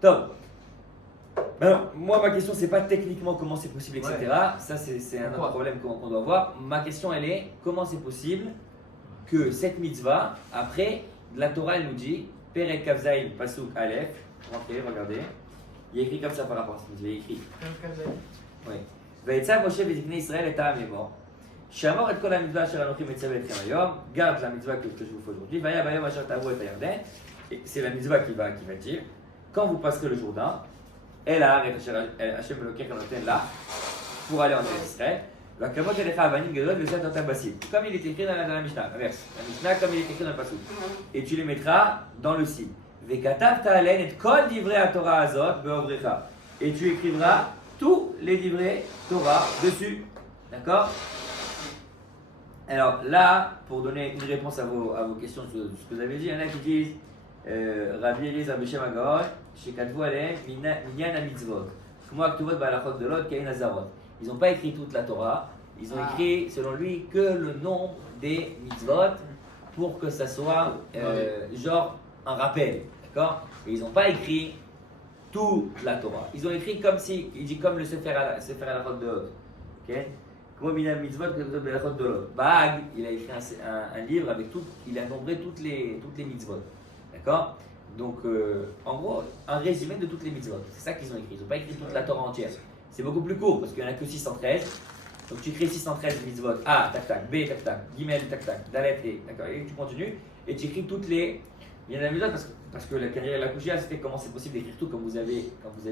Top. Alors, moi, ma question, c'est pas techniquement comment c'est possible, etc. Ouais. Ça, c'est un autre problème qu'on doit voir. Ma question, elle est comment c'est possible que cette mitzvah, après, la Torah, elle nous dit, Perek Kavzaïn, Pasuk Aleph, rentrez, regardez. Il y a écrit comme ça par rapport à cette mitzvah. Il y a écrit. Oui. Vaïtzav Moshe Vizikne Israël et Ta'am Lemor. Shamor et kol ha-mitzvah asher anochi metzaveh etchem hayom. Garde la mitzvah que je vous fais aujourd'hui. Vaya bayom asher ta'avu et hayarden. Et c'est la mitzvah qui va dire quand vous passerez le Jourdain, El haaretz asher Hashem Elokecha noten là pour aller en Eretz Israël. V'akavot elecha avanim gadol v'zat otam basid. Comme il est écrit dans la Mishnah, l'inverse. La Mishnah comme il est écrit dans le pasuk. Et tu les mettras dans le signe. V'katav ta'alen et kol divrei ha-Torah azot be'ovrecha. Et tu écriras tous les livrets Torah dessus. D'accord? Alors là, pour donner une réponse à vos questions sur ce que vous avez dit, il y en a qui disent Rabbi Eliezer Beshem HaGaon, Shekatvu Alehem Minyan HaMitzvot. Kmo HaKtuvot Ba'alachot Gdolot Kain HaZarot. Ils n'ont pas écrit toute la Torah, ils ont écrit, selon lui, que le nombre des mitzvot pour que ça soit genre un rappel. D'accord? Et ils n'ont pas écrit toute la Torah. Ils ont écrit comme si, il dit comme le Sefer Halachot de Hod. Ok? Comme Minyan Mitzvot, Halachot de Hod. Bahag, il a écrit un livre avec tout, il a nombré toutes les mitzvot. D'accord? Donc, en gros, un résumé de toutes les mitzvot. C'est ça qu'ils ont écrit. Ils n'ont pas écrit toute la Torah entière. C'est beaucoup plus court parce qu'il n'y en a que 613. Donc, tu écris 613 mitzvot. A, tac tac, B, tac tac, Gimel, tac tac, Dalet, et d'accord. Et tu continues. Et tu écris toutes les. Il y en a mitzvot parce que la carrière de la Kushia, c'était comment c'est possible d'écrire tout comme vous avez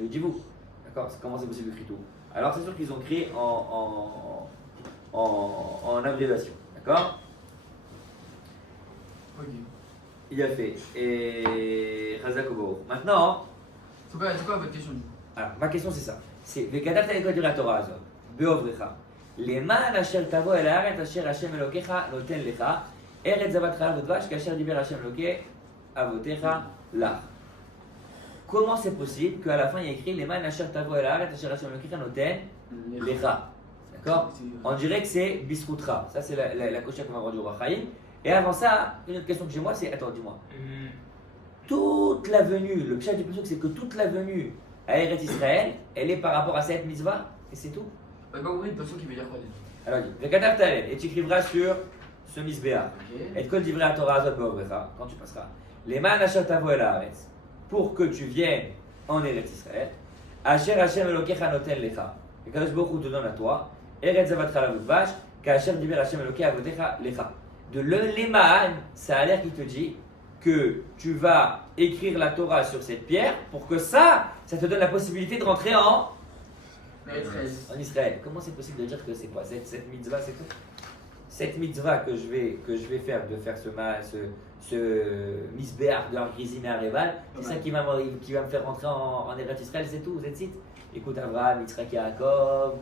dit vous. D'accord? Comment c'est possible d'écrire tout. Alors, c'est sûr qu'ils ont créé en abréviation. D'accord? Ok. Il a fait. Et Razakobo. Maintenant, C'est quoi votre question? alors, ma question c'est ça. C'est Vekadav Talekot Dira Torah Azot. Beovrecha. Leman asher tavo el haaretz asher Hashem Elokecha noten lecha. Eretz zavat chalav udvash kasher diber Hashem Elokeh avotecha lach. Comment c'est possible qu'à la fin il y a écrit Leman asher tavo el haaretz asher Hashem Elokecha noten lecha. D'accord? On dirait que c'est Bisrutra. Ça c'est la koshia qu'on va voir du Roi Chaim. Et avant ça, une autre question que j'ai moi, c'est, attends, dis-moi. Toute la venue, le pshat du pasuk, c'est que toute la venue à Eretz Israël, elle est par rapport à cette mitzvah, et c'est tout. Pas compris le pasuk qui veut dire quoi déjà? Alors, il dit, Vekadav Talel, et tu écriras sur ce misbéa. Ok. Et kol divrei à Torah azot be'ovrecha, quand tu passeras. Leman asher tavo el haaretz, pour que tu viennes en Eretz Israël. Asher Hashem Elokecha noten lecha. Et Kadosh Baruch Hu te donne à toi. Eretz zavat chalav udvash, kasher diber Hashem Elokeh avotecha lecha. De l'Eman, ça a l'air qu'il te dit que tu vas écrire la Torah sur cette pierre pour que ça te donne la possibilité de rentrer en Israël. Comment c'est possible de dire que c'est quoi cette mitzvah, c'est tout? Cette mitzvah que je vais faire, de faire ce misbéar de Argrizim et Areval, c'est ça qui va me faire rentrer en Eretz Israël, c'est tout, vous êtes site. Écoute Abraham, Yitzhak, Yaakov,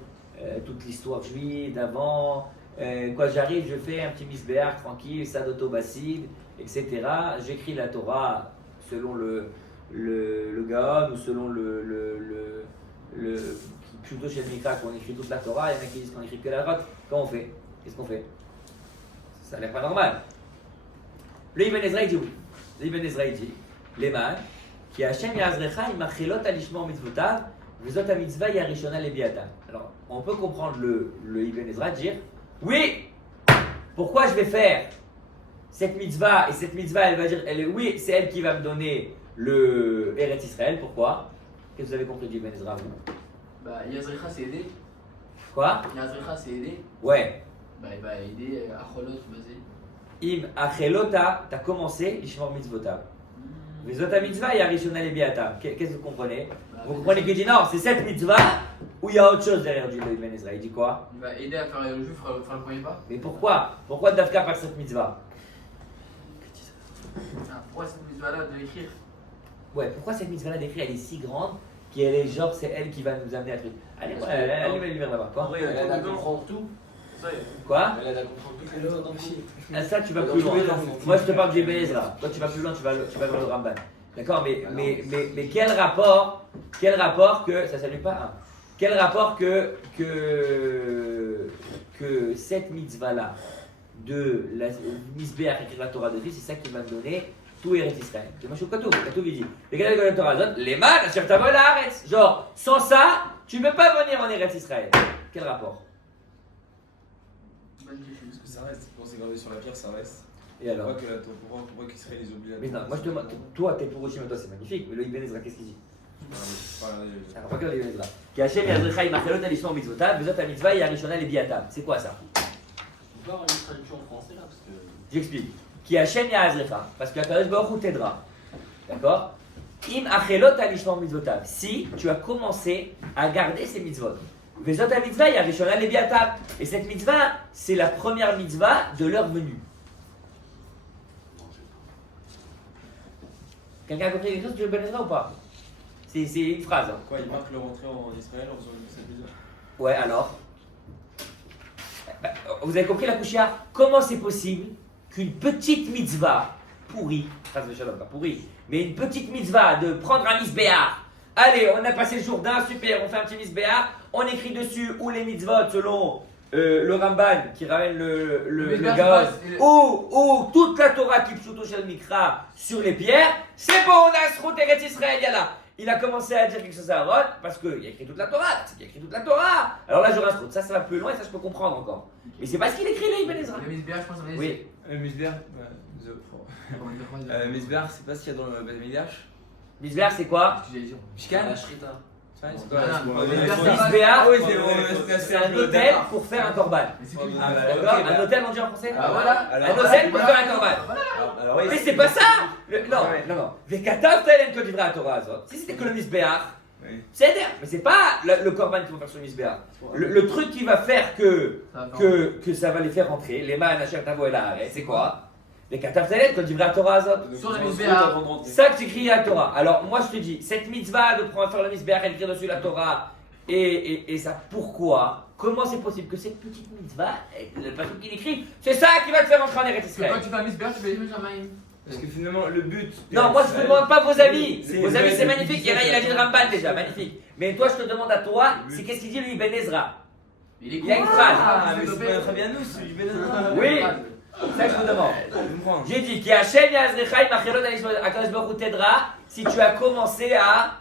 toute l'histoire juive d'avant. Quand j'arrive, je fais un petit misbéar tranquille, Sadoto Basid, etc. J'écris la Torah selon le Gaon ou selon le Pshuto Shel Mikra, qu'on écrit toute la Torah. Il y en a qui disent qu'on écrit que la rote. Comment on fait? Qu'est-ce qu'on fait? Ça a l'air pas normal. Le Ibn Ezra dit oui. Le Ibn Ezra dit Leman, qui Hashem Yazrecha, imachelot alishmor mitzvotav, v'zot ha-mitzvah yarishona lebiatan. Alors, on peut comprendre le Ibn Ezra dire oui, pourquoi je vais faire cette mitzvah, et cette mitzvah elle va dire, oui, c'est elle qui va me donner le Eretz Israël, pourquoi? Qu'est-ce que vous avez compris du Ibn Ezra, vous? Bah, Yazrecha c'est aider. Quoi? Yazrecha c'est aider. Ouais. Bah, il va aider Acholot, basé. Im achelota, t'as commencé, l'ishmor mitzvotav. Vezota mitzvah, yarishona lebiatam. Qu'est-ce que vous comprenez? Vous comprenez qu'il dit non, c'est cette mitzvah où il y a autre chose derrière du Ibn Ezra. Il dit quoi? Il va aider à faire le juif, faire le premier pas. Mais pourquoi? Pourquoi Dafka par cette mitzvah? Pourquoi cette mitzvah-là de l'écrire? Ouais, pourquoi cette mitzvah-là d'écrire, elle est si grande qu'elle est genre, c'est elle qui va nous amener à truc. Allez, allez, va lui faire là-bas. En Quoi? vrai, elle aide à comprendre tout. Quoi? Elle aide à comprendre toutes les choses aussi. Ah, ça, tu vas plus loin. Moi, je te parle du Ibn Ezra. Toi, tu vas plus loin, tu vas vers le Ramban. D'accord, mais quel rapport que ça s'allume pas, hein. Quel rapport que cette mitzvah là de la misbéach écrire la Torah de Dieu, c'est ça qui va me donner tout Eretz Israël. C'est Mashou Katou. Katou il dit les Torah Azot, les man, Asher Tavo El Haaretz. Genre, sans ça, tu ne peux pas venir en Eretz Israël. Quel rapport? Bonne question. Parce que ça reste, quand c'est gravé sur la pierre, ça reste. Et alors? Pourquoi qu'Israël les oblige à Mais non, moi je te demande, toi t'es pour Roshim et toi c'est magnifique, mais le Ibn Ezra, qu'est-ce qu'il dit? Alors, regarde le Ibn Ezra. Ki Hashem Yazrecha Imachelot Alishma Mitzvotav, Vezot HaMitzvah Yarishona Lebiatam. C'est quoi ça? On peut avoir une traduction en français là parce que. J'explique. Ki Hashem Yazrecha, parce que Akadosh Baruch Hu t'aidera. D'accord? Im Achelot Alishma Mitzvotav. Si tu as commencé à garder ces mitzvot. Vezot HaMitzvah Yarishona Lebiatam. Et cette mitzvah, c'est la première mitzvah de leur venue. Quelqu'un a compris quelque chose du Ben Ezra ou pas? C'est une phrase. Hein. Quoi, il marque leur entrée en Israël en faisant cette vidéo? Ouais, alors vous avez compris la couchia? Comment c'est possible qu'une petite mitzvah pourrie, pas pourrie, mais une petite mitzvah de prendre un misbéar, allez, on a passé le Jourdain, super, on fait un petit misbéar, on écrit dessus ou les mitzvot selon le Ramban qui ramène le gaz, ou toute la Torah qui pshuto shel mikra sur les pierres, c'est bon, on a Srout Eretz Israël, yalla. Il a commencé à dire quelque chose à Aaron parce qu'il a écrit toute la Torah, c'est qu'il a écrit toute la Torah. Alors là, j'aurai un Srout, ça va plus loin et ça je peux comprendre encore. Mais c'est pas ce qu'il écrit là, Ibn Ezra. Le Misbéach, je pense, on Oui. Misber, Misber, c'est pas ce qu'il y a dans le Beth Midrash. Misbéar, c'est quoi? Mishkan. La Shrita. C'est quoi? Misbéar, oui, c'est un hôtel pour faire un korban. D'accord? Un hôtel, on dit en français? Ah voilà. Un hôtel pour faire un korban. Alors, oui, Mais c'est pas ça! Non. Vekatav Telen Kol Divrei HaTorah Azot. Si c'était que le Misbéar, c'est dire. Mais c'est pas le korban qu'il faut faire sur le Misbéar. Le truc qui va faire que ça va les faire rentrer, les man Asher Tavo El Haaretz, c'est quoi? Vekatav Telen Kol Divrei HaTorah Azot. Sur le Misbéach. Ça que j'écris à la Torah. Alors moi je te dis, cette mitzvah de prendre faire le Misbéach et écrire dessus la Torah, et ça, pourquoi? Comment c'est possible que cette petite mitzvah, le pasuk qu'il écrit, c'est ça qui va te faire rentrer en Eretz Parce que Israël? quand tu fais un Misbéach, tu fais les Misbéach. Parce que finalement, le but. Non, moi je ne demande pas vos avis. C'est- Vos avis c'est c'est- magnifique. Il y en a, il a dit le Ramban déjà, magnifique. Mais toi je te demande à toi, c'est qu'est-ce qu'il dit lui Ben Ezra? Il y a une phrase. Ah, mais c'est pas très bien nous, c'est du bénéfice. Oui, c'est ça que je vous demande. J'ai dit qu'il y a Hashem Yazrecha Imachelot Akadosh Baruch Hu t'aidera si tu as commencé à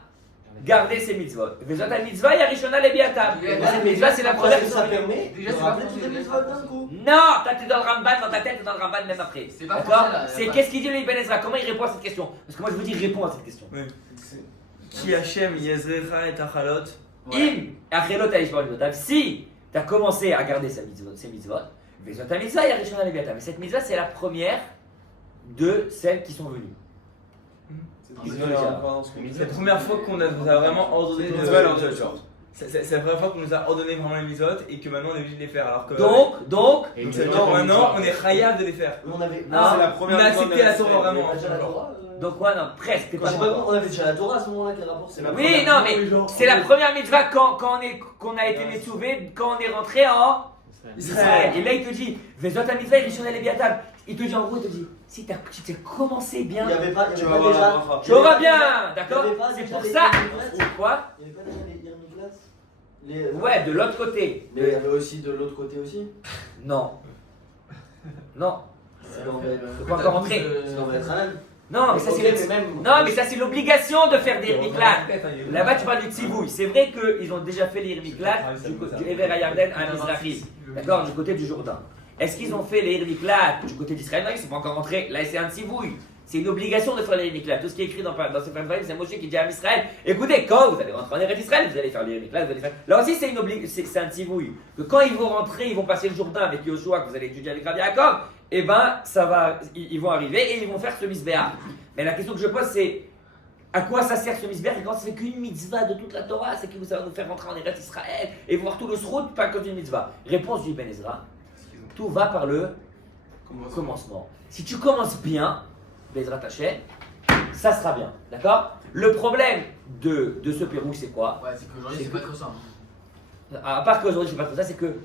garder ces mitzvot. Vezot al-mitzvah yarishona lebiatam. Cette mitzvah c'est la première. Ça permet Déjà, de c'est rappeler pas toutes les français, mitzvot d'un coup. Non, t'es dans le Ramban, dans ta tête, t'es dans le Ramban même après. C'est pas D'accord? français, là, C'est là-bas. qu'est-ce qu'il dit le Ben Ezra? Comment il répond à cette question? Parce que moi je vous dis, il répond à cette question. Qui Hachem, Yezrecha et Tachalot. Im achelot alishma mitzvotav. Si tu as commencé à garder ces mitzvot, vezot mitzvah yarishona lebiatam. Mais cette mitzvah c'est la première de celles qui sont venues. C'est la première fois qu'on a vraiment ordonné les mitzvot. C'est la première fois qu'on nous a ordonné vraiment les mitzvot et que maintenant on est obligé de les faire. Alors que Donc, ça veut dire que maintenant on est chayav de les faire. On avait. Ah, c'est la On a accepté la Torah vraiment. déjà la Torah. donc quoi, non, presque, t'es Quand pas j'ai pas encore. on avait déjà la Torah à ce moment-là, quel rapport c'est la Oui, non, mais c'est la première mitzvah qu'on a été métouvé quand on est rentré en Israël. Et là, il te dit, Vezot mitzvah yarishona lebiatam. Il te dit en gros, il te dit, si tu as commencé Il bien, n'y avait pas Tu déjà. vas Il voir. tu auras bien, d'accord? Il y avait pas C'est déjà pour les ça. Irmiglas Quoi? n'y avait pas déjà les Irmiglas Ouais, de l'autre côté. Mais il y avait aussi de l'autre côté aussi. Non. Non. C'est dans le- Faut pas encore rentrer. C'est dans le Hanan. Non, mais ça Ok, c'est mais même. non, mais ça c'est l'obligation de faire des irmiklat. Là-bas tu parles du tzivouï. C'est vrai qu'ils ont déjà fait les irmiklat du Ever Hayarden à Mizrahi. D'accord, du côté du Jourdain. Est-ce qu'ils ont fait les irmiklat du côté d'Israël? Non, ils ne sont pas encore rentrés. Là c'est un tzivouï. C'est une obligation de faire les irmiklat. Tout ce qui est écrit dans ces Père c'est Moshe qui dit à Israël, écoutez, quand vous allez rentrer en Eretz Israël, vous allez faire les irmiklat, vous allez faire. Là aussi c'est c'est un tzivouï. Que quand ils vont rentrer, ils vont passer le Jourdain avec Yoshua que vous allez étudier avec Rabbi Yaakov. Et ben ça va, ils vont arriver et ils vont faire ce misbéa. Mais la question que je pose c'est à quoi ça sert ce misbéa? Et quand ça fait qu'une mitzvah de toute la Torah, c'est que ça va nous faire rentrer en Eretz Israël et voir tout le srout, pas que d'une mitzvah. Réponse du Ben Ezra, tout va par le commencement. Si tu commences bien, Bezrat Hashem, ça sera bien, d'accord? Le problème de ce Pérou, c'est quoi? Ouais, c'est qu'aujourd'hui, c'est pas trop ça. À part qu'aujourd'hui, je sais pas trop ça, c'est que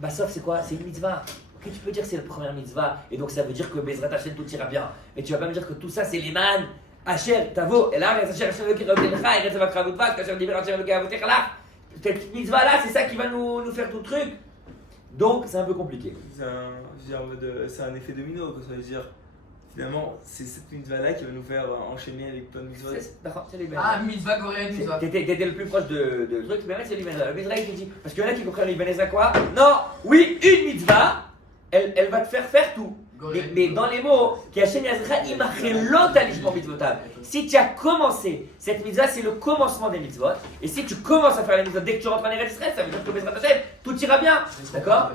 bah sauf c'est quoi? C'est une mitzvah. Ok, tu peux dire que c'est la première mitzvah, et donc ça veut dire que Bezrat Hashem tout ira bien. Mais tu vas pas me dire que tout ça c'est les man, Asher, Tavo, et là, Asher, Hashem, Elokim, Elokecha, Eretz Avakra Vudvat, Asher, Diber, Hashem, Elokim, Avotecha, là. Cette mitzvah là, c'est ça qui va nous faire tout le truc. Donc c'est un peu compliqué. C'est un effet domino, quoi. Ça veut dire, finalement, c'est cette mitzvah-là qui va nous faire enchaîner avec plein de mitzvahs. D'accord, c'est les Ah, mitzvah coréenne, mitzvah. T'étais le plus proche de truc, mais c'est l'Ibn Ezra. Le Ezra, il te dit, parce qu'il y en a qui comprennent l'Ibn Ezra quoi? Non, oui, une mitzvah, elle va te faire tout. Mais dans les mots, qui Hachem Yazra, imachelot alishmor mitzvotav. Si tu as commencé, cette mitzvah, c'est le commencement des mitzvot. Et si tu commences à faire les mitzvot dès que tu rentres en Eretz Israël, ça veut dire que Bezrat Hashem, tout ira bien. D'accord?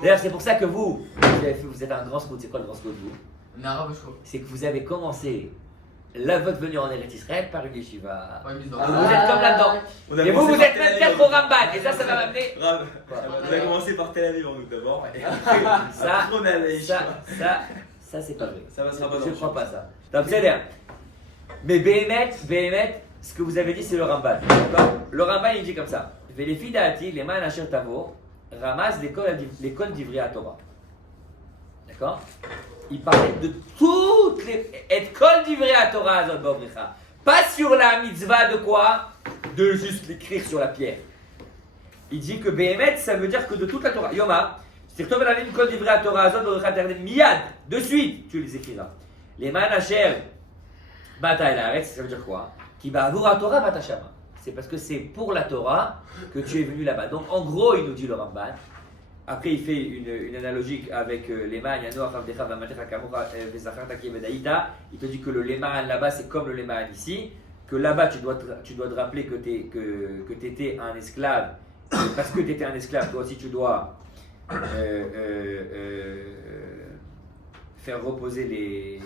D'ailleurs, c'est pour ça que vous êtes un grand scout. C'est quoi le grand scout, vous? Un arabe chaud. C'est que vous avez commencé votre venue en Eretz Israël par une yeshiva. Ouais, mitzvah. Vous êtes comme là-dedans. On a Et commencé vous par êtes Tel même Aviv. peut-être au Ramban. Et ça va m'amener. Grave. On a commencé par Tel Aviv en nous d'abord. Et après, Ça, on est allé. ça c'est pas vrai. Ça va se rabattre. Je ne crois pas ça. Donc c'est bien. Mais Béhémet, ce que vous avez dit, c'est le Ramban. D'accord? Le Ramban, il dit comme ça. Véléfi da'ati, les man asher tavo, ramasse l'école d'Ivri à Torah. D'accord? Il parlait de toutes les. École d'Ivri à Torah, Azot Bovricha. Pas sur la mitzvah de quoi? De juste l'écrire sur la pierre. Il dit que Béhémet, ça veut dire que de toute la Torah. Yoma. C'est comme la ligne code d'Ivri à Torah, Azot Bovricha Terden, Miyad. De suite, tu les écriras. Les man asher. Bata el Haaretz, ça veut dire quoi? Qui va avoir la Torah Bata Shama. C'est parce que c'est pour la Torah que tu es venu là-bas. Donc en gros, il nous dit le Ramban. Après, il fait une analogie avec l'Eman, Yanoach Avdecha Vamatecha Kamocha Vezachar Taki Vedaïta. Il te dit que le Leman là-bas, c'est comme le Leman ici. Que là-bas, tu dois te rappeler que tu étais un esclave. Et parce que tu étais un esclave, toi aussi, tu dois faire reposer les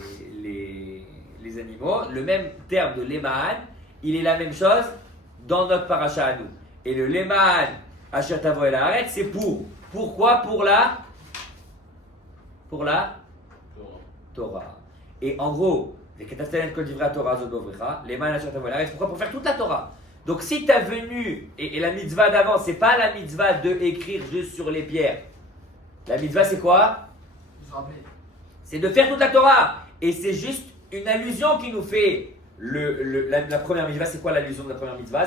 animaux. Le même terme de Leman, il est la même chose dans notre paracha à nous. Et le Leman, Asher Tavo El Haaretz, c'est pour. Pourquoi? Pour la Torah. Et en gros, pourquoi? Pour faire toute la Torah. Donc si tu as venu, et la mitzvah d'avant, c'est pas la mitzvah de écrire juste sur les pierres. La mitzvah, c'est quoi? C'est de faire toute la Torah. Et c'est juste une allusion qui nous fait la première mitzvah. C'est quoi l'allusion de la première mitzvah?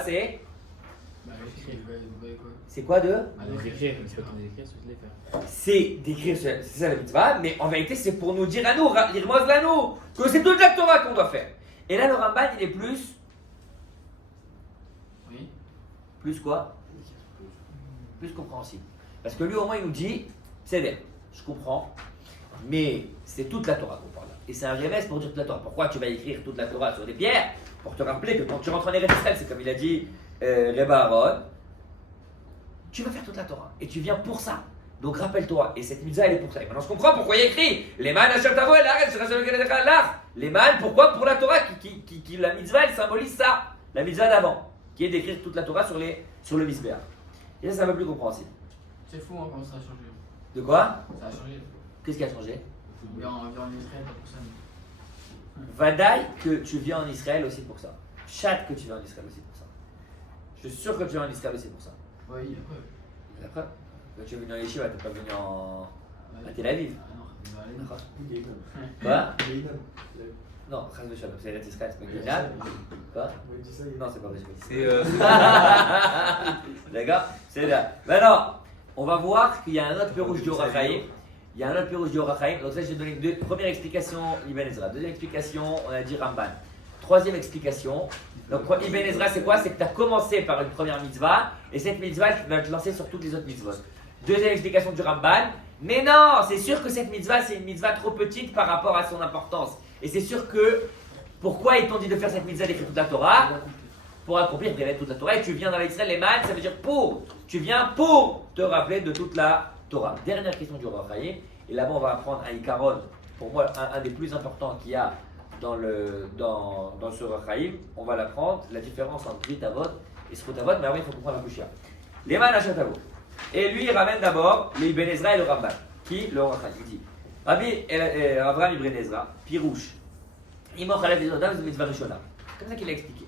C'est quoi de? D'écrire, mais c'est pas comme d'écrire, c'est de les faire. C'est d'écrire, c'est ça la mitzvah, mais en vérité c'est pour nous dire à nous, l'irmoz là nous, que c'est toute la Torah qu'on doit faire. Et là le Ramban il est plus. Oui. Plus quoi? Plus compréhensible. Parce que lui au moins il nous dit, c'est vrai, je comprends, mais c'est toute la Torah qu'on parle. Et c'est un remède pour dire toute la Torah. Pourquoi tu vas écrire toute la Torah sur des pierres? Pour te rappeler que quand tu rentres en Eretz Israël, c'est comme il a dit Reba Aaron, tu vas faire toute la Torah. Et tu viens pour ça. Donc rappelle-toi. Et cette mitzvah, elle est pour ça. Et maintenant je comprends pourquoi il y a écrit les man Asher Tavo El Haaretz, les man, pourquoi? Pour la Torah, qui la mitzvah, elle symbolise ça. La mitzvah d'avant, qui est d'écrire toute la Torah sur le Misbéach. Et ça, c'est un peu plus compréhensible. C'est fou hein, comment ça a changé. De quoi? Ça a changé. Qu'est-ce qui a changé? On vient en Israël, pas pour ça. Vadaï que tu viens en Israël aussi pour ça. Chat que tu viens en Israël aussi pour ça. Je suis sûr que tu viens en Israël aussi pour ça. Oui, après. Après, quand tu es venu en Yeshiva, tu n'es pas venu à Tel Aviv. Ah non, on va aller. D'accord. Quoi? Non, Chaz V'Shalom, c'est Eretz Israël, c'est pas Guinab. Quoi? Non, c'est pas vrai. C'est D'accord? C'est là. Maintenant, on va voir qu'il y a un autre pérouge du Or HaChaim. Il y a un autre pérouge du Or HaChaim. Donc, ça, j'ai donné une première explication, Ibn Ezra. Deuxième explication, on a dit Ramban. Troisième explication. Donc, Ibn Ezra, c'est quoi? C'est que tu as commencé par une première mitzvah et cette mitzvah va te lancer sur toutes les autres mitzvahs. Deuxième explication du Ramban. Mais non, c'est sûr que cette mitzvah, c'est une mitzvah trop petite par rapport à son importance. Et c'est sûr que, pourquoi ils t'ont dit de faire cette mitzvah d'écrire toute la Torah? Pour accomplir toute la Torah. Et tu viens dans l'Israël, les man, ça veut dire pour. Tu viens pour te rappeler de toute la Torah. Dernière question du Or HaChaim. Et là-bas, on va apprendre un Ikaron, pour moi, un des plus importants qu'il y a dans ce Or HaChaim. On va l'apprendre, la différence entre Brit Avot et Srut Avot. Mais avant, il faut comprendre la Kushia. Les man Asher Tavo. Et lui, il ramène d'abord les Ibn Ezra et le Ramban. Qui? Le Or HaChaim. Il dit Rabbi Avraham Ibn Ezra, Pirouche, Imoch Alef Ezodav, c'est mitzvah Rishona. Comme ça qu'il a expliqué.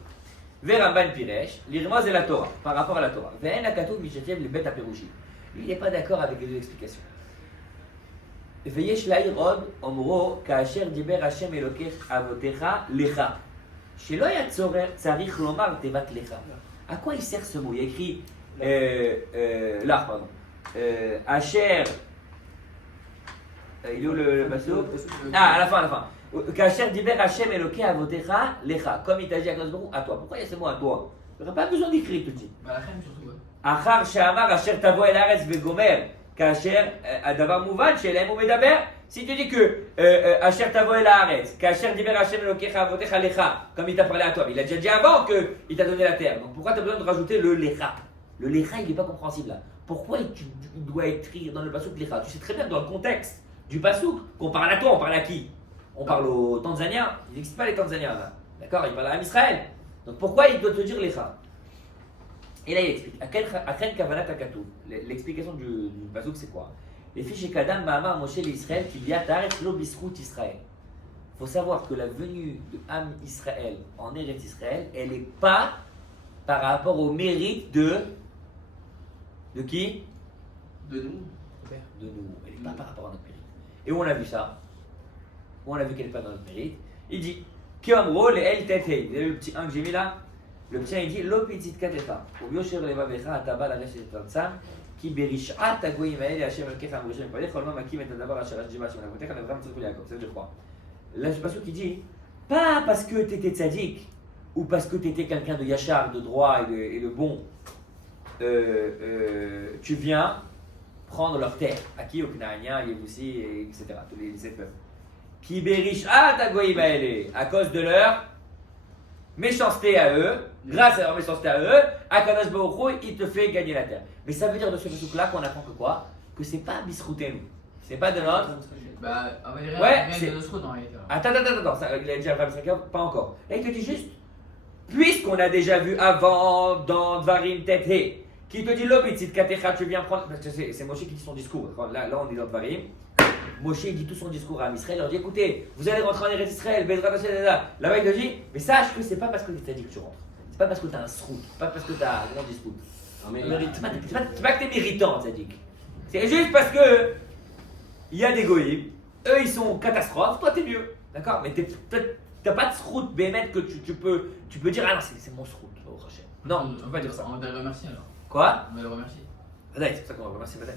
Veramban Piresh, l'Irmoz et la Torah, par rapport à la Torah. Ve'en akatouv mishetiev le bet aperushi. Lui, il n'est pas d'accord avec les deux explications. Ve'yesh la'ir od omro ka'asher diber Hashem elokech avotecha lecha. Shelo yatzorer tzarich lomar tevat lecha. À quoi il sert ce mot? Il y a écrit là, pardon. Asher. Il est où le bateau? Ah, à la fin. Kacher diber Hashem Eloké avotecha lecha. Comme il t'a dit à toi. Pourquoi il y a ce mot à toi? Tu n'auras pas besoin d'écrire tout de suite. Bah, la crème surtout, ouais. Achar she'amar asher tavo el haaretz vegomer. Kacher adavar mouvan she'elem umedaber. Si tu dis que asher tavo el haaretz, kacher diber Hashem Elokecha avotecha lecha, comme il t'a parlé à toi, il a déjà dit avant qu'il t'a donné la terre. Donc pourquoi tu as besoin de rajouter le lecha? Le lecha, il n'est pas compréhensible là. Pourquoi tu dois écrire dans le pasouk lecha? Tu sais très bien dans le contexte du pasouk qu'on parle à toi, on parle à qui? On parle aux Tanzaniens. Il n'existe pas les Tanzaniens là. D'accord? Il parle à Israël. Donc pourquoi il doit te dire lecha? Et là il explique. Achen kavanat akatu. L'explication du pasouk c'est quoi? Les fiches et Kadam Mahamar Moshe l'Israël qui biatar lo bisrout Israël. Il faut savoir que la venue de Am Israël en Eretz Israël, elle n'est pas par rapport au mérite de qui? De nous. De nous. Elle n'est pas par rapport à notre mérite. Et où on a vu ça? Où on a vu qu'elle n'est pas dans notre mérite? Il dit Kiomro le el tethei. Vous avez le petit 1 que j'ai mis là? Le petit 1 il dit Lo pitzit katecha. Ou yosher levavecha ataba la reshet tansam. Qui berishat agoyim ael Hashem elkecha amrushem palech. Kolma makim et adavar asher hashjiva shem lavotecha nevram tzorku Yaakov. Ça veut dire quoi? Là, je passe qui dit pas parce que tu étais tzaddik ou parce que tu étais quelqu'un de yachar, de droit et de bon. Tu viens prendre leur terre. À qui? Aux Knaaniens, Yévoussi, etc. Tous les 7 peuples. Qui berishat agoyim ael. À cause de leur méchanceté à eux, grâce à leur méchanceté à eux, Akadosh Baruch Hu, il te fait gagner la terre. Mais ça veut dire de ce truc-là qu'on apprend que quoi? Que c'est pas bisroutenu. C'est pas de notre. Bah, on va dire Ouais, rien c'est- de notre route en réalité. alors. Attends, ça, il a dit Abraham Saka, pas encore. Là, il te dit juste, puisqu'on a déjà vu avant dans Dvarim Tethe, qui te dit Lobitzit Katecha, tu viens prendre. Parce que c'est Moshe qui dit son discours. Là, on est dans Dvarim. Moshe il dit tout son discours à Israël. Il leur dit écoutez, vous allez rentrer en Eretz Israël, Bezrat Hashem, là-bas, il te dit mais sache que c'est pas parce que tu t'as dit que tu rentres. C'est pas parce que tu as un srout, c'est pas parce que tu as un grand discours. C'est pas que tu es méritant, Tzadik. C'est juste parce que il y a des goïms, eux ils sont catastrophes, toi t'es mieux. D'accord? Mais t'as pas de srout bémet que tu peux dire ah non, c'est mon srout. Oh, Hachem. Non, tu peux pas dire ça. On va le remercier alors. Quoi? On va le remercier. C'est pour ça qu'on va remercier madame.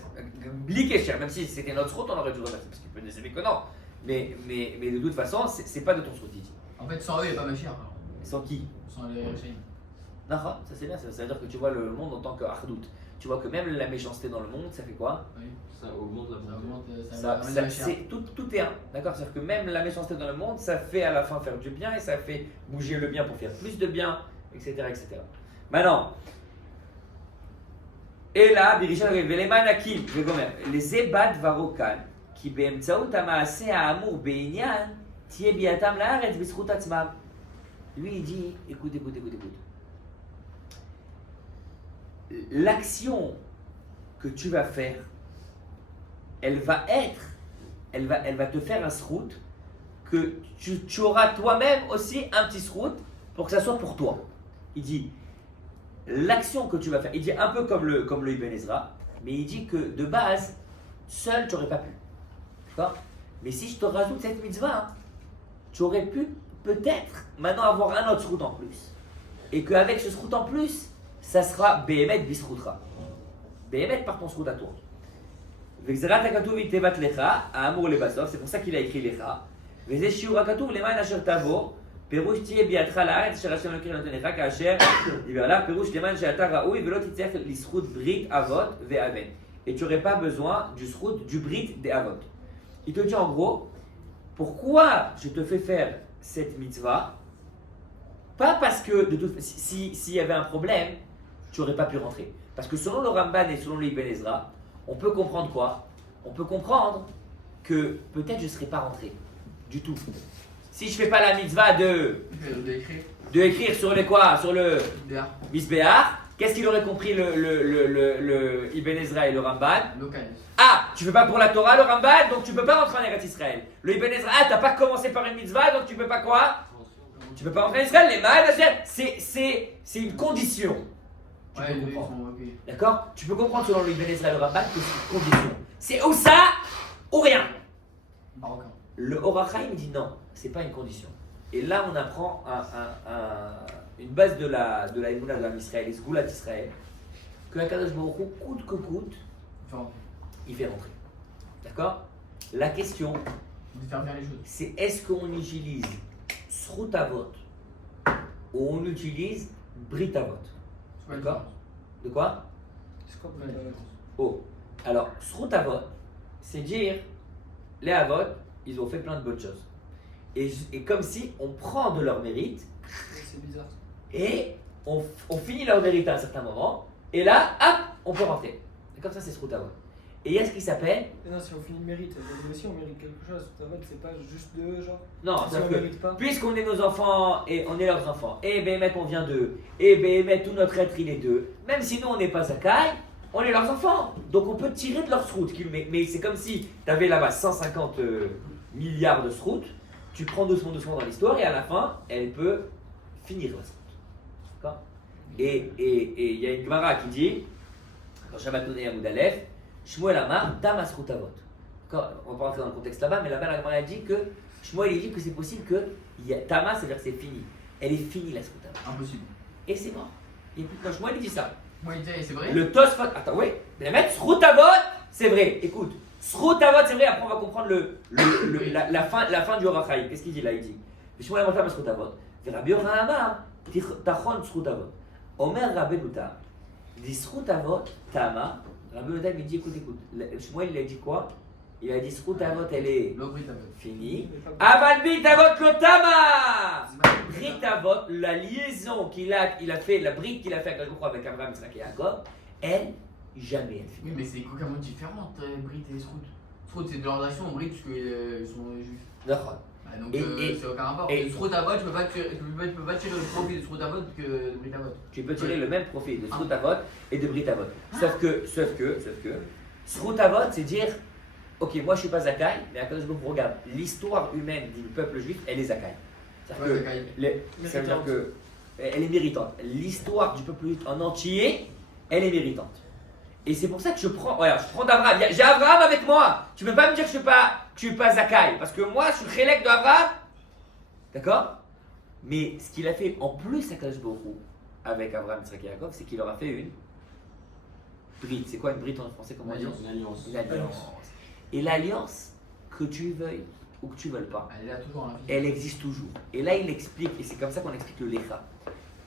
Bliqué cher, même si c'était notre route, on aurait dû le remercier parce qu'il peut décider que non. Mais de toute façon, c'est pas de ton route, Titi. En fait, sans eux, il n'y a pas ma chère. alors. Sans qui? Sans les Réchaïm. Non, ça c'est bien, ça veut dire que tu vois le monde en tant que Ardout. Tu vois que même la méchanceté dans le monde, ça fait quoi? Oui. Ça augmente la Ça bonté. augmente, Ça, amène ça- la chère. c'est- tout est un, d'accord? C'est-à-dire que même la méchanceté dans le monde, ça fait à la fin faire du bien et ça fait bouger le bien pour faire plus de bien, etc. etc. Maintenant, et là, les Ebad Varokan, qui באמצעות המעשה האמור בעניין, תהיה ביאתם לארץ בזכות עצמם. Lui, il dit, écoute. L'action que tu vas faire, elle va te faire un srout, que tu auras toi-même aussi un petit srout pour que ça soit pour toi. Il dit, l'action que tu vas faire, il dit un peu comme le Ibn Ezra, mais il dit que de base, seul tu n'aurais pas pu. D'accord? Mais si je te rajoute cette mitzvah, tu aurais pu peut-être maintenant avoir un autre srout en plus. Et qu'avec ce srout en plus, ça sera Behemet bisroutra. Behemet par ton srout à toi. Vexerat hakatuv itevat lecha, amour le basov, c'est pour ça qu'il a écrit lecha. Veze shiur hakatuv leman asher tavo, perush tiye biatcha laaretz asher Hashem Elokeinu noten lecha kaasher diber la perush leman she'ata raoui velo titzech lisrout brit avot ve'aven. Et tu n'aurais pas besoin du srout du brit des avot. Il te dit en gros, pourquoi je te fais faire cette mitzvah? Pas parce que s'il y avait un problème, tu n'aurais pas pu rentrer. Parce que selon le Ramban et selon l'Ibn Ezra, on peut comprendre quoi? On peut comprendre que peut-être je ne serais pas rentré du tout. Si je ne fais pas la mitzvah de écrire sur le quoi? Sur le Misbéar, qu'est-ce qu'il aurait compris le Ibn Ezra et le Ramban? Ah, tu ne fais pas pour la Torah le Ramban, donc tu ne peux pas rentrer en Eretz Israël. Le Ibn Ezra, ah, tu n'as pas commencé par une mitzvah, donc tu ne peux pas quoi? Tu ne peux pas rentrer en Israël. Les Mahads, c'est une condition. Tu peux comprendre. D'accord? Tu peux comprendre selon le Ibn Ezra et le Ramban que c'est une condition. C'est ou ça, ou rien. Le Or HaChaim dit non, c'est pas une condition. Et là, on apprend une base de la Emunah de l'Am Israël, les Sgoulat d'Israël, que Akadosh Baruch Hu, coûte que coûte, il fait rentrer. D'accord? La question, De faire bien les choses. c'est est-ce qu'on utilise Srut Avot ou on utilise Brit Avot. C'est quoi la D'accord. différence De quoi? C'est quoi C'est quoi la différence Oh. Alors, Srut Avot, c'est dire les Avot, ils ont fait plein de bonnes choses. Et comme si on prend de leur mérite C'est bizarre. et on finit leur mérite à un certain moment, et là, hop, on peut rentrer. Et comme ça, c'est Srut Avot. Et il y a ce qui s'appelle. Mais non, si on finit le mérite, nous aussi on mérite quelque chose. Ça va, c'est pas juste de genre. Non, Si c'est-à-dire on que. mérite pas. Puisqu'on est nos enfants et on est leurs enfants, et Béhémet on vient d'eux, et Béhémet tout notre être il est d'eux, même si nous on n'est pas Zakai, on est leurs enfants. Donc on peut tirer de leur srout. Mais c'est comme si tu avais là-bas 150 milliards de srout, tu prends doucement dans l'histoire et à la fin, elle peut finir la srout. D'accord. Et il y a une Gemara qui dit, dans Shabbat Tonei Amoud Aleph, Shmuel Amar, Dama Srout Avot. D'accord. On va pas rentrer dans le contexte là-bas, mais là-bas la Gemara dit que Shmuel il dit que c'est possible que Tama, c'est-à-dire que c'est fini. Elle est finie la Srout Avot. Impossible. Et c'est mort. Et puis, non, Shmuel il dit ça. Moi, il dit, c'est vrai. Le Tosfot, attends, oui, mais mettre Srout Avot, c'est vrai. Écoute, Srout Avot, c'est vrai. Après, on va comprendre la fin du Orachaï. Qu'est-ce qu'il dit là? Il dit Shmuel Amar Tama Srout Avot. Et Rabbi Yochanan Amar, Tachon Srout Avot. Omer Rabbenuta, il dit Srout Avot, Tama. Rabbenuta il dit écoute. Shmuel il a dit quoi? Il a dit Srout Avot, elle est Le Brit Avot. finie. Aval Brit Avot le Tama. Brit Avot, la liaison qu'il a fait, la brite qu'il a fait avec Abraham, Isaac et Jacob, elle, jamais elle Oui, finit. mais c'est complètement différent, Brit et Srout. Srout, c'est de leur nation, Brit, parce qu'ils sont juifs. D'accord. Bah, donc, Et- c'est aucun rapport. et- Srout Avot, tu peux pas tirer le profit de Srout Avot que de Brit Avot. Tu peux tirer le même profil de Srout Avot et de Brit Avot. Sauf que, Srout Avot, c'est dire, ok, moi je suis pas Zakai, mais à cause de vous regarde, l'histoire humaine du peuple juif, elle est Zakai. C'est-à-dire Ouais, que Zakai. ça veut dire que elle est méritante. L'histoire du peuple juif en entier, elle est méritante. Et c'est pour ça que je prends d'Abraham. J'ai Abraham avec moi. Tu peux pas me dire que je suis pas Zakai, parce que moi je suis Chélek d'Abraham. D'accord? Mais ce qu'il a fait en plus à Kadosh Baruch Hu, avec Abraham, Isaac et Jacob, c'est qu'il leur a fait une brite. C'est quoi une brite en français? Comment on dit? Une alliance. Une alliance. Et l'alliance, que tu veuilles ou que tu veuilles pas, Elle est là toujours dans la vie. elle existe toujours. Et là, il explique, et c'est comme ça qu'on explique le Lecha.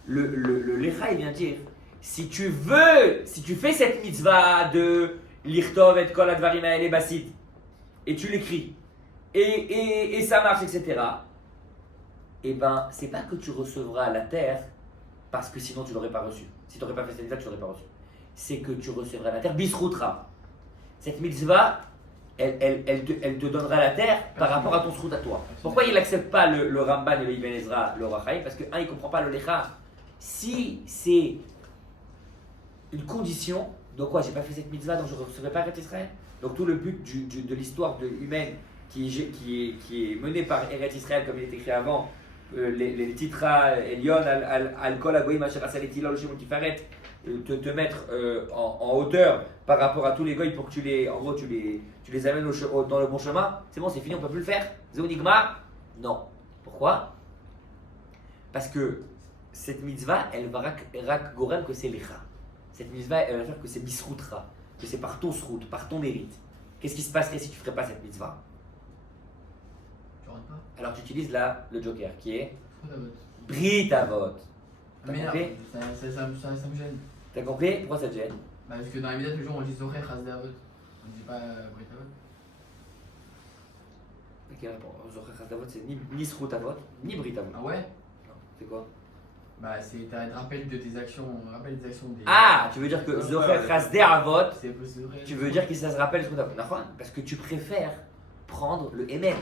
Le Lecha, il vient dire, si tu fais cette mitzvah de Lirtov et Kol Advarim Haele Basit, et tu l'écris, et ça marche, etc., et ben, c'est pas que tu recevras la terre, parce que sinon tu l'aurais pas reçu. Si tu n'aurais pas fait cette mitzvah, tu l'aurais pas reçu. C'est que tu recevras la terre, Bisrutra. Cette mitzvah, elle te donnera la terre par rapport à ton srout à toi. Pourquoi il n'accepte pas le Ramban et le Ibn Ezra, le Rachaïm? Parce que, un, il ne comprend pas le Lecha. Si c'est une condition, donc quoi, j'ai pas fait cette mitzvah, donc je ne recevrai pas Eretz Israël. Donc tout le but de l'histoire humaine qui est menée par Eretz Israël, comme il est écrit avant, les titras, Elion, Al-Kol, Agoïm, Asher Asal, Etilol, Shemon Tifaret, te mettre en hauteur par rapport à tous les goïs pour que tu les amènes dans le bon chemin, c'est bon, c'est fini, on ne peut plus le faire. Zéonigma? Non. Pourquoi? Parce que cette mitzvah, elle va rak gorem que c'est lecha. Cette mitzvah, elle va faire que c'est bisroutra, que c'est par ton srout, par ton mérite. Qu'est-ce qui se passerait si tu ne ferais pas cette mitzvah? Tu rentres pas. Alors tu utilises le joker qui est Srout Avot. Brit Avot. T'as Mais compris? ça me gêne. T'as compris? Pourquoi ça te gêne? Bah, parce que dans les médias, toujours on dit Zocher Chasdei Avot. On dit pas Brit Avot. Ok, Zocher Chasdavot, c'est ni srout Avot, ni Brit Avot. Ah ouais? Non, c'est quoi? Bah, c'est un rappel de tes actions. Rappel des actions des. Ah, tu veux dire que Zocher Chasdei Avot, C'est possible. tu veux dire que ça se rappelle ce qu'on a fait. Parce que tu préfères prendre le Emet.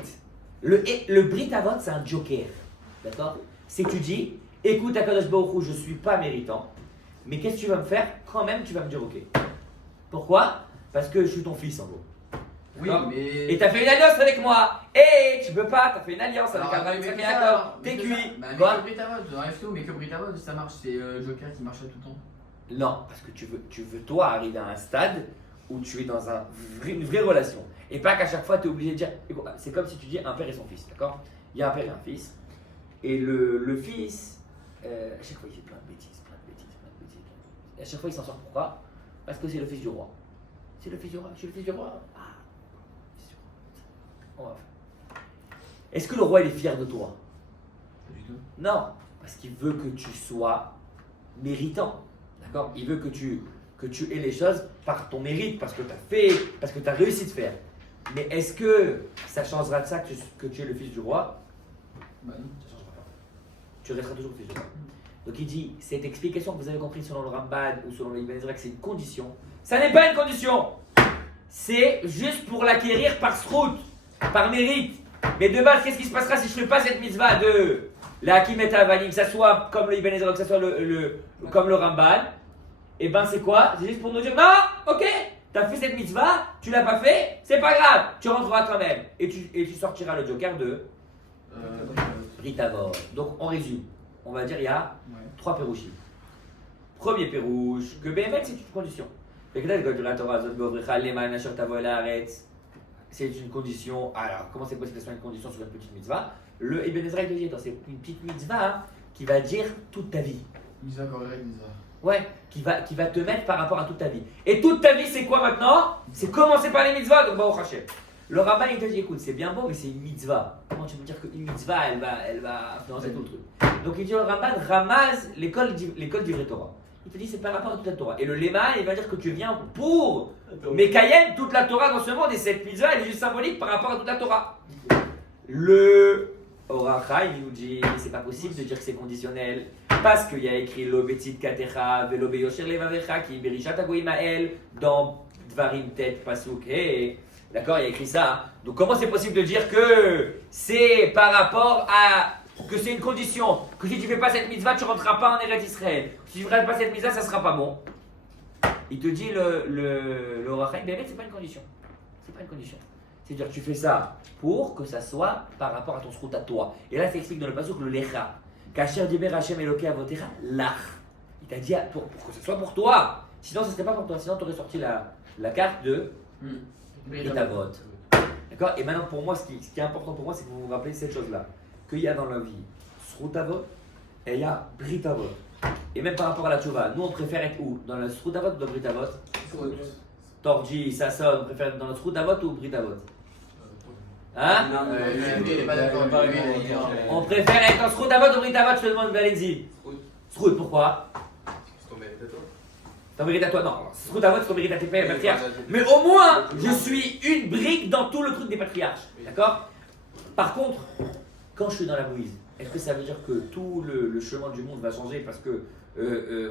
Le Brit Avot, c'est un joker. D'accord? C'est que tu dis, écoute, Akadosh Baruch Hu, je ne suis pas méritant, mais qu'est-ce que tu vas me faire? Quand même, tu vas me dire ok. Pourquoi? Parce que je suis ton fils en gros. Oui, D'accord? mais. Et t'as fait une alliance avec moi. Et tu peux pas, t'as fait une alliance avec Alors, Abraham, mais Isaac et que ça, Jacob. mais T'es que cuit. ça. Bah, mais Quoi? que Brit Avot, dans les FTO, mais que Brit Avot, ça marche. C'est Joker qui marche tout le temps. Non, parce que tu veux toi arriver à un stade où tu es dans une vraie relation. Et pas qu'à chaque fois tu es obligé de dire. C'est comme si tu dis un père et son fils, d'accord? Il y a un père et un fils. Et le fils, à chaque fois il fait plein de bêtises. Et à chaque fois il s'en sort. Pourquoi? Parce que c'est le fils du roi. C'est le fils du roi. Je suis le fils du roi. Ah, fils du roi. On va faire. est-ce que le roi il est fier de toi? Pas du tout. Non, parce qu'il veut que tu sois méritant. D'accord? Il veut que tu aies les choses par ton mérite, parce que tu as fait, parce que tu as réussi de faire. Mais est-ce que ça changera de ça que tu es le fils du roi? Bah non. Ça ne changera pas. Tu resteras toujours fils du roi. Donc il dit, cette explication que vous avez compris selon le Ramban ou selon le Ibn Ezra, que c'est une condition, ça n'est pas une condition. C'est juste pour l'acquérir par srout, par mérite. Mais de base, qu'est-ce qui se passera si je ne fais pas cette mitzvah de la Hakim et Avanim, que ça soit comme le Ibn Ezra, que ça soit comme le Ramban? Et ben c'est quoi? C'est juste pour nous dire, non, ok, tu as fait cette mitzvah, tu l'as pas fait, c'est pas grave, tu rentreras quand même. Et tu sortiras le joker de Ritavor. Donc on résume. On va dire il y a 3 pérouchis. Premier pérouche, que Béhémet c'est une condition. C'est une condition. Alors, comment c'est possible que ce soit une condition sur une petite mitzvah? Le Ibn Ezra il dit, c'est une petite mitzvah qui va dire toute ta vie. Misa correct, Misa. Ouais, qui va te mettre par rapport à toute ta vie. Et toute ta vie, c'est quoi maintenant? C'est commencer par les mitzvahs, donc Baruch Hashem. Le rabbin il te dit, écoute, c'est bien beau, mais c'est une mitzvah. Comment tu peux dire qu'une mitzvah, elle va influencer tout le truc? Donc il dit, le rabbin ramasse l'école d'Ivry Torah. Il te dit, c'est par rapport à toute la Torah. Et le Lema, il va dire que tu viens pour Mekayem toute la Torah dans ce monde, et cette mitzvah, elle est juste symbolique par rapport à toute la Torah. Le Oracha, il nous dit, c'est pas possible de dire que c'est conditionnel, parce qu'il y a écrit Lobetit Katecha, Velobe Yosher Levavecha, qui Berishat Agoimael, dans Dvarim Tet Pasuk. D'accord, il y a écrit ça. Donc comment c'est possible de dire que c'est par rapport à... que c'est une condition, que si tu fais pas cette mitzvah, tu rentreras pas en Eretz Israël. Si tu ne feras pas cette mitzvah, ça sera pas bon. Il te dit le Orachaim, mais c'est pas une condition. C'est pas une condition. C'est-à-dire que tu fais ça pour que ça soit par rapport à ton srout à toi. Et là, ça explique dans le pasuk le lecha. Kasher diber Hashem Eloke avotera lach. Il t'a dit pour que ce soit pour toi. Sinon, ce serait pas pour toi. Sinon, tu aurais sorti la carte de Ritavot. D'accord? Et maintenant, pour moi, ce qui est important pour moi, c'est que vous vous rappelez cette chose-là. Qu'il y a dans la vie Srutavot et il y a Britavot. Et même par rapport à la Tchouva, nous on préfère être où? Dans le Srutavot ou dans le Britavot? Torji, Sasson, on préfère être dans le Srutavot ou Britavot? Hein? Il n'est pas d'accord. On préfère être dans le Srutavot ou Britavot? Je te demande, allez-y. Srut, pourquoi? C'est ton mérite à toi. Ton mérite à toi, non. Srutavot, c'est ton mérite à tes pères et patriarches. Mais au moins, je suis une brique dans tout le truc des patriarches. D'accord? Par contre, quand je suis dans la Moïse, est-ce que ça veut dire que tout le chemin du monde va changer parce que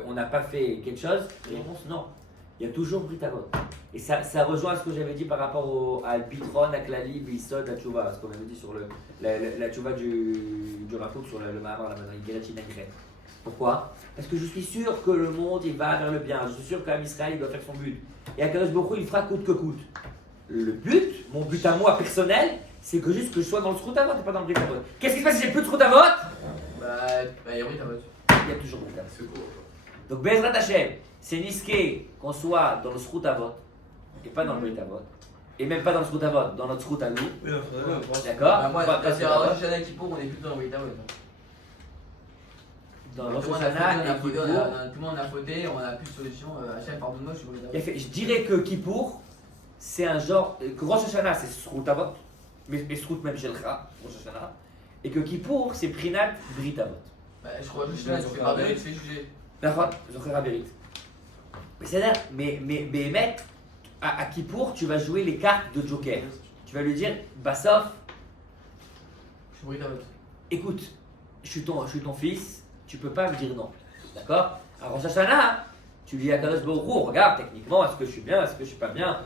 on n'a pas fait quelque chose? Réponse non. Il y a toujours Britavot. Et ça rejoint ce que j'avais dit par rapport à Bitron, à Klali, Bissod, à Tchouva, ce qu'on avait dit sur la Tchouva du Rakouk, sur le Mahamar, la Madrid, Pourquoi? Parce que je suis sûr que le monde il va vers le bien. Je suis sûr qu'Am Israël il doit faire son but. Et Akadosh Baruch Hu il fera coûte que coûte. Le but, mon but à moi personnel, c'est que juste que je sois dans le Srutavot et pas dans le Britavot. Qu'est-ce qui se passe si j'ai plus de Srutavot? Il y a Britavot. Il y a toujours Britavot. Donc Bezrat Hashem, c'est nisqué qu'on soit dans le Srutavot et pas dans le Britavot. Et même pas dans le Srutavot, dans notre Srut à nous. D'accord? Moi, Pas parce que dans le Rosh Srutavot. Hashanah Kippour, on est plutôt dans le Britavot. Dans Tout Rosh le monde a Hashanah fauté, et Kippour. tout le monde a fauté, on a plus de solution. Hachem, pardonne-moi, je suis au Il a Britavot. fait- Je dirais que Kippour, c'est un genre. Que Rosh Hashanah, c'est Srutavot, mais Srut même Shelcha, Rosh Hashanah. Et que Kippour, c'est Prinat Britavot. Je crois que tu fais pardonner, tu fais juger. D'accord? Zocher Aberit. Mais c'est-à-dire, mais à Kippour, tu vas jouer les cartes de Joker. Tu vas lui dire, Bassoff, Je suis au Britavot. écoute, je suis ton fils, tu peux pas me dire non. D'accord? À Rosh Hashanah, tu dis à Kadosh Baruch Hu, regarde, techniquement, est-ce que je suis bien, est-ce que je suis pas bien?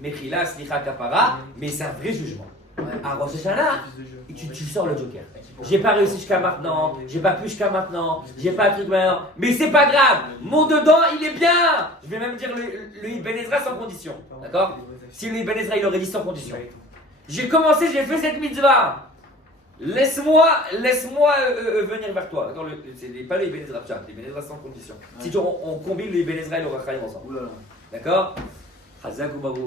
Mechila, Slicha, Kapara, mais c'est un vrai jugement. À Rosh Hashanah, tu sors le Joker. J'ai pas réussi jusqu'à maintenant, j'ai pas pu jusqu'à maintenant, j'ai pas un truc maintenant, mais c'est pas grave, mon dedans il est bien. Je vais même dire le Ibn Ezra sans condition, d'accord? Si le Ibn Ezra il aurait dit sans condition. J'ai commencé, j'ai fait cette mitzvah. Laisse-moi venir vers toi, d'accord? C'est pas le Ibn Ezra, le Ibn Ezra sans condition. Si on combine le Ibn Ezra et le Rachaim ensemble, Oulala. d'accord? Chazak ou Baruch.